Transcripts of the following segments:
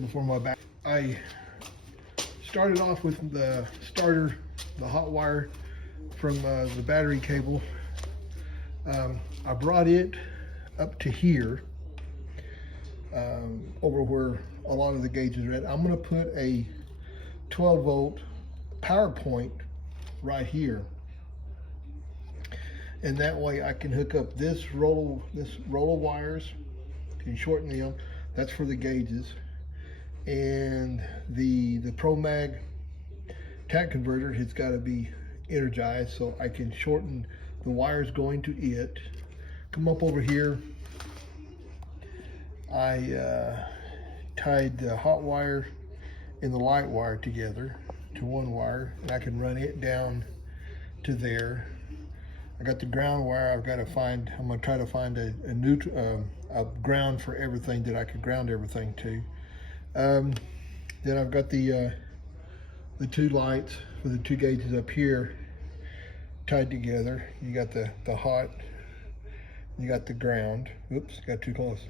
before my back. I started off with the starter, the hot wire from the battery cable. I brought it up to here, over where a lot of the gauges are at. I'm going to put a 12 volt power point right here, and that way I can hook up this roll of wires and shorten them. That's for the gauges, and the ProMag tach converter has got to be energized, so I can shorten the wires going to it. Come up over here. I tied the hot wire and the light wire together to one wire, and I can run it down to there. I got the ground wire. I've got to find, I'm going to try to find a ground for everything that I could ground everything to. Then I've got the two lights for the two gauges up here tied together. You got the hot, you got the ground. Oops, got too close.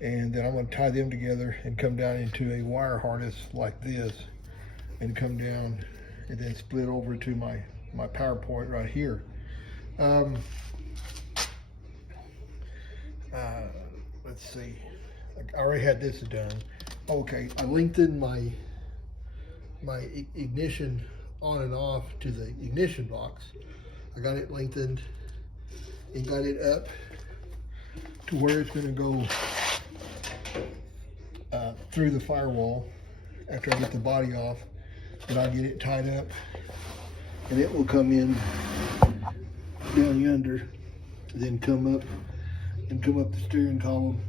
And then I'm going to tie them together and come down into a wire harness like this, and come down and then split over to my power point right here. Let's see, I already had this done. Okay, I lengthened my ignition on and off to the ignition box. I got it lengthened and got it up to where it's going to go through the firewall. After I get the body off, then I'll get it tied up, and it will come in down yonder, then come up the steering column.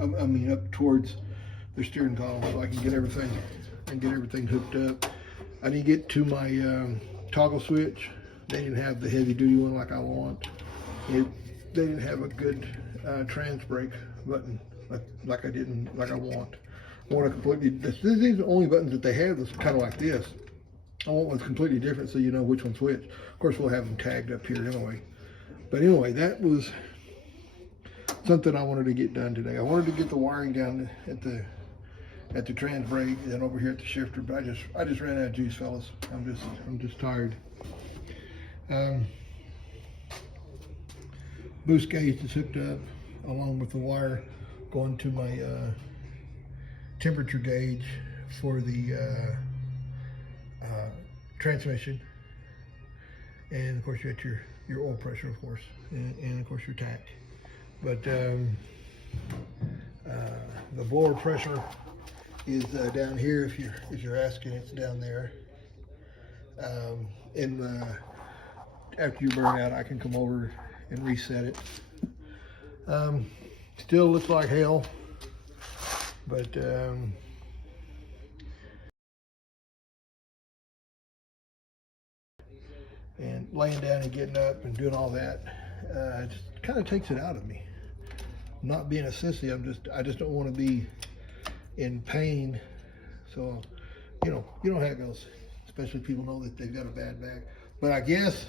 I mean up towards the steering column, so I can get everything hooked up. I didn't get to my toggle switch. They didn't have the heavy duty one like I want. They didn't have a good trans brake button like I want. I want a completely, these are the only buttons that they have that's kind of like this. I want one completely different so you know which one's which. Of course, we'll have them tagged up here anyway. But anyway, that was something I wanted to get done today. I wanted to get the wiring down at the trans brake, and then over here at the shifter, but I just ran out of juice, fellas. I'm just tired. Boost gauge is hooked up along with the wire going to my temperature gauge for the transmission, and of course you got your oil pressure, of course, and of course your tach. But the blower pressure is down here. If you're asking, it's down there. After you burn out, I can come over and reset it. Still looks like hell, but and laying down and getting up and doing all that just kind of takes it out of me. I'm not being a sissy. I just don't want to be in pain. So you know how it goes, especially if people know that they've got a bad back. But I guess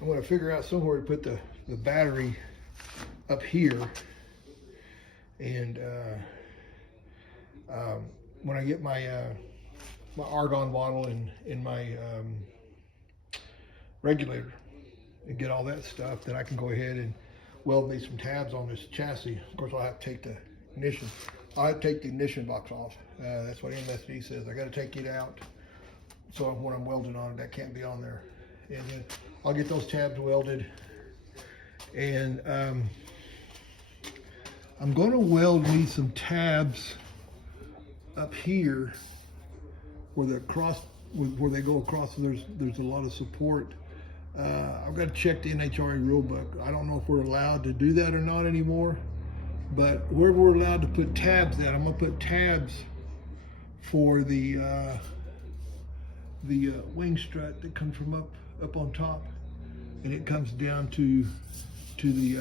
I'm going to figure out somewhere to put the battery up here, and when I get my my argon bottle and my regulator and get all that stuff, then I can go ahead and weld me some tabs on this chassis. Of course, I'll have to take the ignition. I'll have to take the ignition box off. That's what MSD says. I got to take it out. So when I'm welding on it, that can't be on there. And then I'll get those tabs welded. And I'm going to weld me some tabs up here where they go across. And there's a lot of support. I've got to check the NHRA rule book. I don't know if we're allowed to do that or not anymore, but where we're allowed to put tabs at, I'm gonna put tabs for the wing strut that comes from up on top, and it comes down to the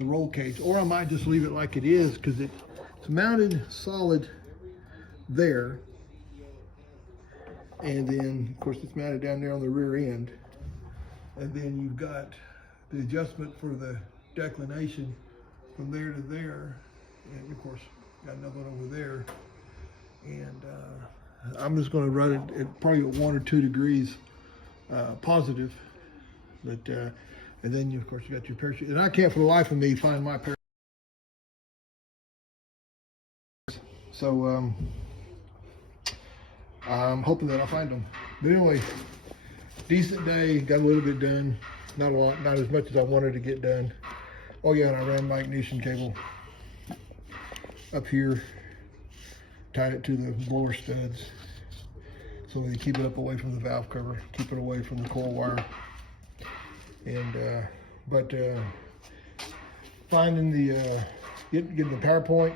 roll cage. Or I might just leave it like it is, because it's mounted solid there, and then of course it's mounted down there on the rear end. And then you've got the adjustment for the declination from there to there, and of course got another one over there. And I'm just going to run it at probably at 1 or 2 degrees positive. But and then of course you got your parachute. And I can't for the life of me find my parachute. So I'm hoping that I'll find them. But anyway, decent day. Got a little bit done. Not a lot, not as much as I wanted to get done. Oh yeah, and I ran my ignition cable up here, tied it to the blower studs so they keep it up away from the valve cover, keep it away from the coil wire. And finding the getting the power point,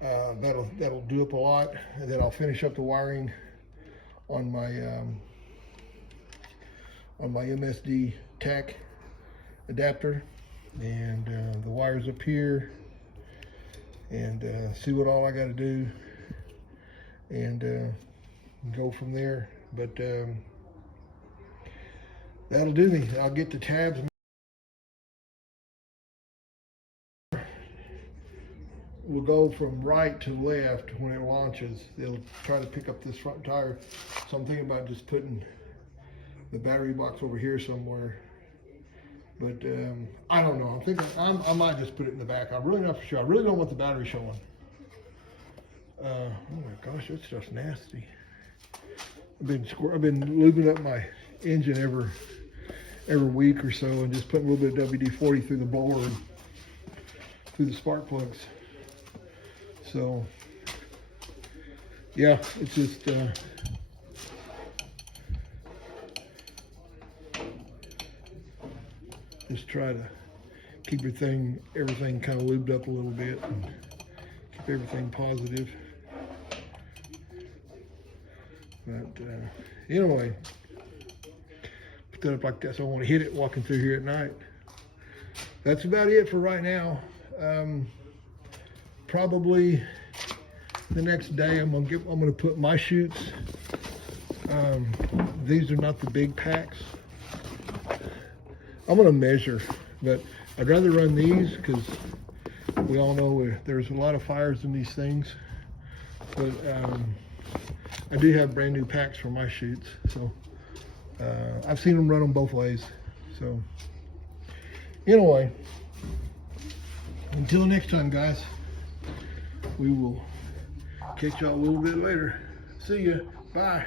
that'll do up a lot. And then I'll finish up the wiring on my MSD TAC adapter, and the wires up here, and see what all I got to do, and go from there. But that'll do me. I'll get the tabs. We'll go from right to left when it launches. They'll try to pick up this front tire. So I'm thinking about just putting the battery box over here somewhere. But I don't know. I'm thinking I might just put it in the back. I'm really not for sure. I really don't want the battery showing. Oh my gosh, that stuff's nasty. I've been lubing up my engine every week or so, and just putting a little bit of WD-40 through the blower and through the spark plugs. So yeah, it's just try to keep everything kind of lubed up a little bit and keep everything positive. But anyway, put that up like that so I want to hit it walking through here at night. That's about it for right now. Probably the next day I'm gonna put my chutes. These are not the big packs. I'm gonna measure, but I'd rather run these because we all know there's a lot of fires in these things. But I do have brand new packs for my chutes, so I've seen them run them both ways. So anyway, until next time, guys, we will catch y'all a little bit later. See ya. Bye.